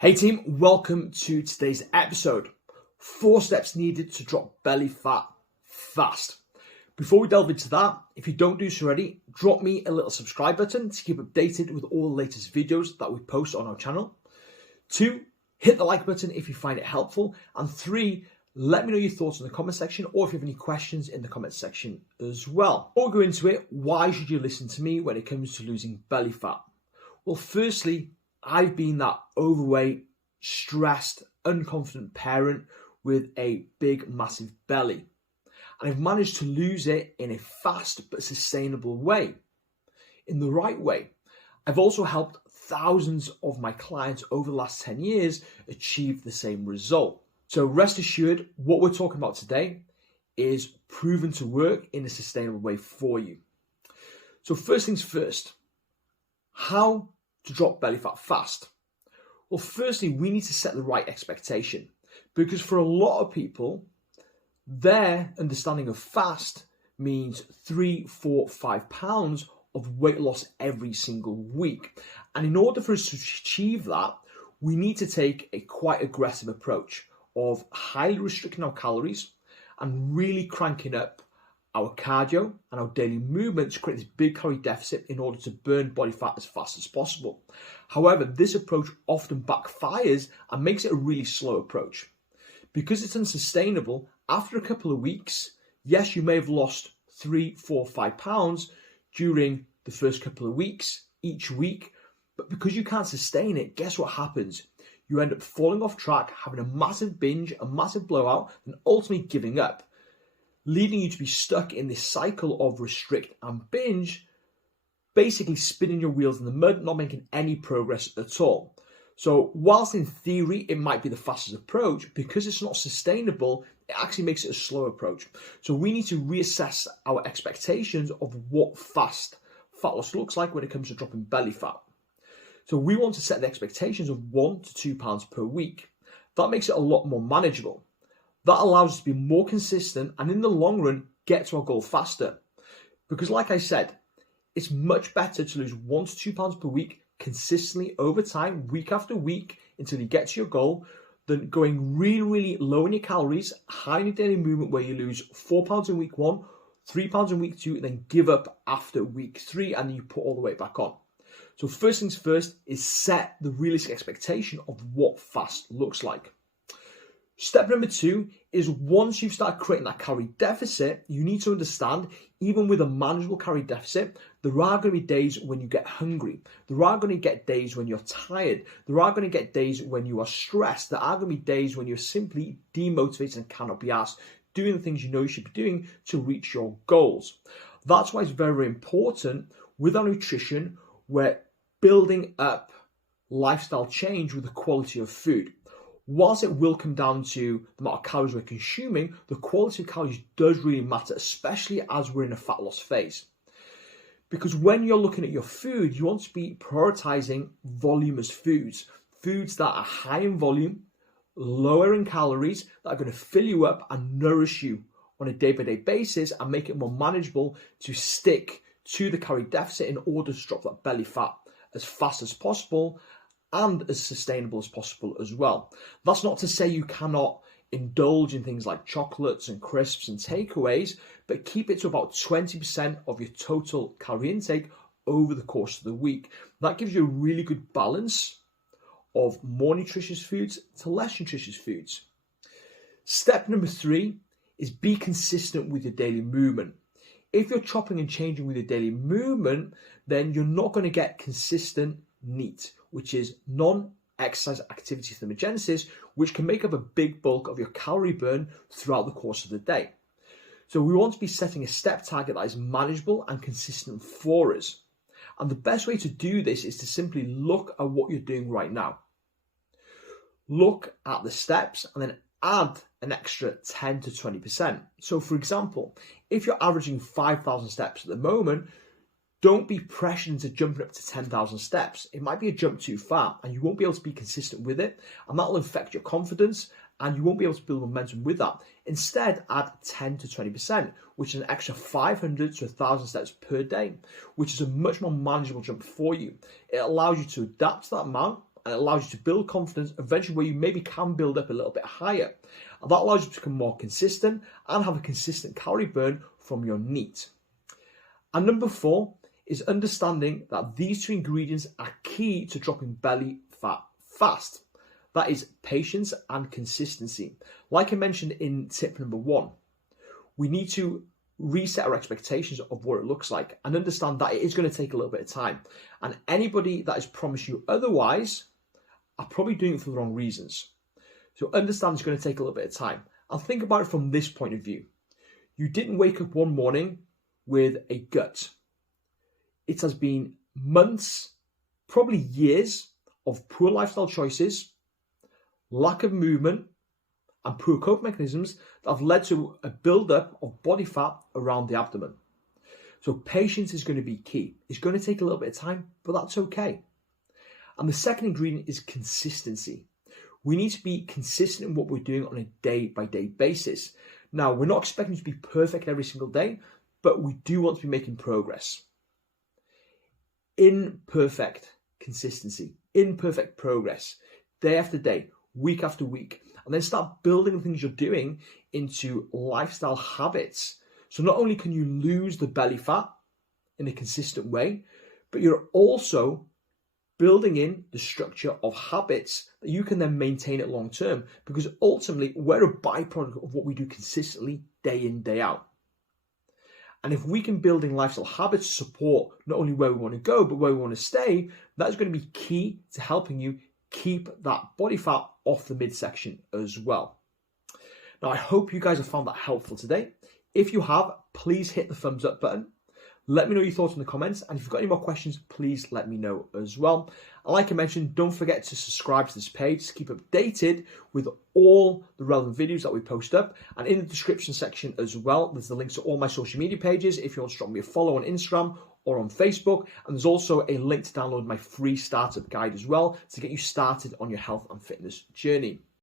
Hey team, welcome to today's episode. 4 steps needed to drop belly fat fast. Before we delve into that, if you don't do so already, drop me a little subscribe button to keep updated with all the latest videos that we post on our channel. 2, hit the like button if you find it helpful. And 3, let me know your thoughts in the comment section or if you have any questions in the comment section as well. Before we go into it, why should you listen to me when it comes to losing belly fat? Well, firstly, I've been that overweight, stressed, unconfident parent with a big, massive belly. And I've managed to lose it in a fast but sustainable way, in the right way. I've also helped thousands of my clients over the last 10 years achieve the same result. So rest assured, what we're talking about today is proven to work in a sustainable way for you. So first things first, how to drop belly fat fast? Well, firstly, we need to set the right expectation, because for a lot of people, their understanding of fast means 3, 4, 5 pounds of weight loss every single week. And in order for us to achieve that, we need to take a quite aggressive approach of highly restricting our calories and really cranking up our cardio and our daily movement to create this big calorie deficit in order to burn body fat as fast as possible. However, this approach often backfires and makes it a really slow approach. Because it's unsustainable, after a couple of weeks, yes, you may have lost 3, 4, 5 pounds during the first couple of weeks, each week, but because you can't sustain it, guess what happens? You end up falling off track, having a massive binge, a massive blowout, and ultimately giving up, leading you to be stuck in this cycle of restrict and binge, basically spinning your wheels in the mud, not making any progress at all. So whilst in theory it might be the fastest approach, because it's not sustainable, it actually makes it a slow approach. So we need to reassess our expectations of what fast fat loss looks like when it comes to dropping belly fat. So we want to set the expectations of 1 to 2 pounds per week. That makes it a lot more manageable. That allows us to be more consistent and in the long run, get to our goal faster. Because like I said, it's much better to lose 1 to 2 pounds per week consistently over time, week after week, until you get to your goal, than going really, really low in your calories, high in your daily movement where you lose 4 pounds in week 1, 3 pounds in week 2, and then give up after week 3 and then you put all the weight back on. So first things first is set the realistic expectation of what fast looks like. Step number 2 is once you've started creating that calorie deficit, you need to understand, even with a manageable calorie deficit, there are going to be days when you get hungry. There are going to get days when you're tired. There are going to get days when you are stressed. There are going to be days when you're simply demotivated and cannot be asked doing the things you know you should be doing to reach your goals. That's why it's very, very important with our nutrition, we're building up lifestyle change with the quality of food. Whilst it will come down to the amount of calories we're consuming, the quality of calories does really matter, especially as we're in a fat loss phase. Because when you're looking at your food, you want to be prioritizing voluminous foods, foods that are high in volume, lower in calories, that are going to fill you up and nourish you on a day-by-day basis and make it more manageable to stick to the calorie deficit in order to drop that belly fat as fast as possible and as sustainable as possible as well. That's not to say you cannot indulge in things like chocolates and crisps and takeaways, but keep it to about 20% of your total calorie intake over the course of the week. That gives you a really good balance of more nutritious foods to less nutritious foods. Step number 3 is be consistent with your daily movement. If you're chopping and changing with your daily movement, then you're not going to get consistent NEAT, which is non-exercise activity thermogenesis, which can make up a big bulk of your calorie burn throughout the course of the day. So we want to be setting a step target that is manageable and consistent for us. And the best way to do this is to simply look at what you're doing right now. Look at the steps and then add an extra 10 to 20%. So for example, if you're averaging 5,000 steps at the moment, don't be pressured into jumping up to 10,000 steps. It might be a jump too far and you won't be able to be consistent with it, and that will affect your confidence and you won't be able to build momentum with that. Instead, add 10 to 20%, which is an extra 500 to 1,000 steps per day, which is a much more manageable jump for you. It allows you to adapt to that amount and it allows you to build confidence eventually where you maybe can build up a little bit higher. And that allows you to become more consistent and have a consistent calorie burn from your NEAT. And number 4 is understanding that these 2 ingredients are key to dropping belly fat fast. That is patience and consistency. Like I mentioned in tip number 1, we need to reset our expectations of what it looks like and understand that it is going to take a little bit of time. And anybody that has promised you otherwise are probably doing it for the wrong reasons. So understand it's going to take a little bit of time. And think about it from this point of view. You didn't wake up one morning with a gut. It has been months, probably years of poor lifestyle choices, lack of movement, and poor coping mechanisms that have led to a build-up of body fat around the abdomen. So patience is going to be key. It's going to take a little bit of time, but that's okay. And the second ingredient is consistency. We need to be consistent in what we're doing on a day-by-day basis. Now, we're not expecting to be perfect every single day, but we do want to be making progress. Imperfect consistency, imperfect progress, day after day, week after week, and then start building the things you're doing into lifestyle habits. So not only can you lose the belly fat in a consistent way, but you're also building in the structure of habits that you can then maintain it long term, because ultimately we're a byproduct of what we do consistently day in, day out. And if we can build in lifestyle habits to support not only where we want to go, but where we want to stay, that's going to be key to helping you keep that body fat off the midsection as well. Now, I hope you guys have found that helpful today. If you have, please hit the thumbs up button. Let me know your thoughts in the comments. And if you've got any more questions, please let me know as well. And like I mentioned, don't forget to subscribe to this page to keep updated with all the relevant videos that we post up. And in the description section as well, there's the links to all my social media pages if you want to drop me a follow on Instagram or on Facebook. And there's also a link to download my free startup guide as well to get you started on your health and fitness journey.